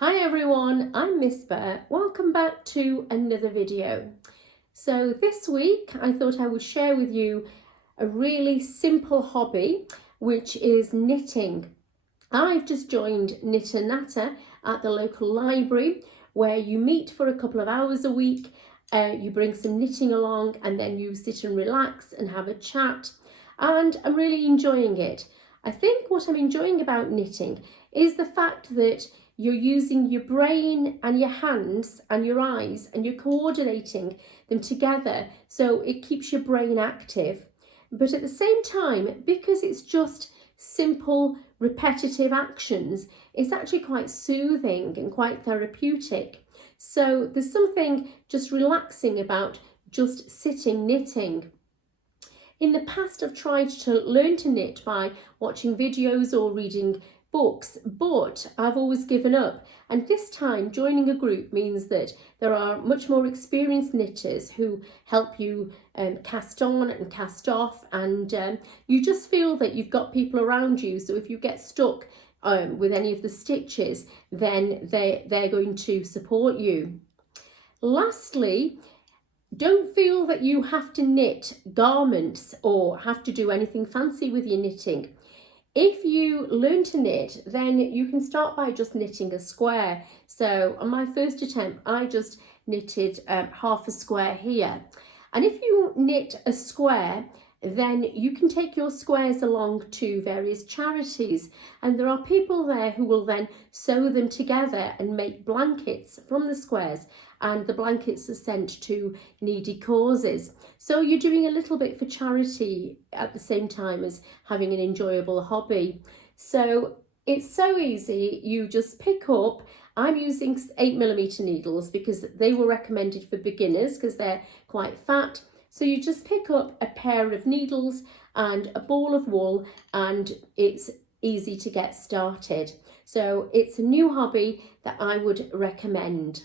Hi everyone, I'm Miss Bear. Welcome back to another video. So this week I thought I would share with you a really simple hobby, which is knitting. I've just joined Knitter Natter at the local library where you meet for a couple of hours a week. You bring some knitting along and then you sit and relax and have a chat, and I'm really enjoying it. I think what I'm enjoying about knitting is the fact that you're using your brain and your hands and your eyes and you're coordinating them together, so it keeps your brain active. But at the same time, because it's just simple repetitive actions, it's actually quite soothing and quite therapeutic. So there's something just relaxing about just sitting knitting. In the past, I've tried to learn to knit by watching videos or reading books, but I've always given up. And this time, joining a group means that there are much more experienced knitters who help you cast on and cast off, and you just feel that you've got people around you. So if you get stuck with any of the stitches, then they're going to support you. Lastly, don't feel that you have to knit garments or have to do anything fancy with your knitting. If you learn to knit, then you can start by just knitting a square. So on my first attempt, I just knitted half a square here. And if you knit a square, then you can take your squares along to various charities, and there are people there who will then sew them together and make blankets from the squares, and the blankets are sent to needy causes. So you're doing a little bit for charity at the same time as having an enjoyable hobby. So it's so easy. You just pick up, I'm using 8mm needles because they were recommended for beginners because they're quite fat. So you just pick up a pair of needles and a ball of wool, and it's easy to get started. So it's a new hobby that I would recommend.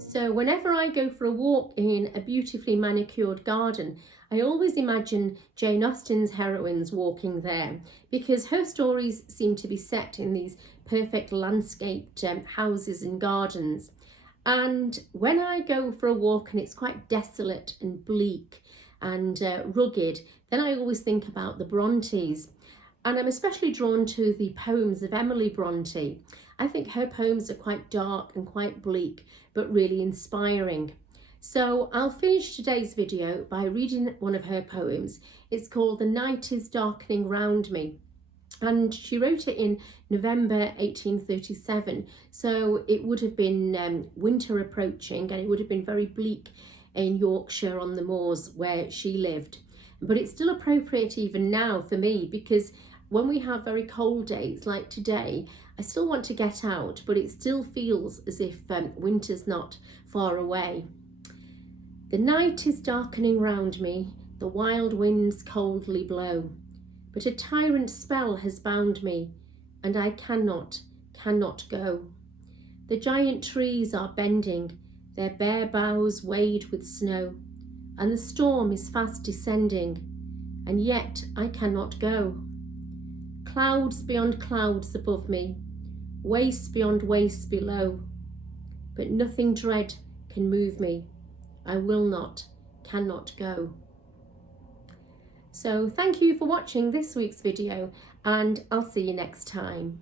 So whenever I go for a walk in a beautifully manicured garden, I always imagine Jane Austen's heroines walking there, because her stories seem to be set in these perfect landscaped houses and gardens. And when I go for a walk and it's quite desolate and bleak and rugged, then I always think about the Brontes. And I'm especially drawn to the poems of Emily Bronte. I think her poems are quite dark and quite bleak, but really inspiring. So I'll finish today's video by reading one of her poems. It's called The Night is Darkening Round Me. And she wrote it in November 1837. So it would have been winter approaching, and it would have been very bleak in Yorkshire on the moors where she lived. But it's still appropriate even now for me, because when we have very cold days like today, I still want to get out, but it still feels as if winter's not far away. The night is darkening round me, the wild winds coldly blow, but a tyrant spell has bound me, and I cannot go. The giant trees are bending, their bare boughs weighed with snow, and the storm is fast descending, and yet I cannot go. Clouds beyond clouds above me, waste beyond waste below, but nothing dread can move me. I will not, cannot go. So thank you for watching this week's video, and I'll see you next time.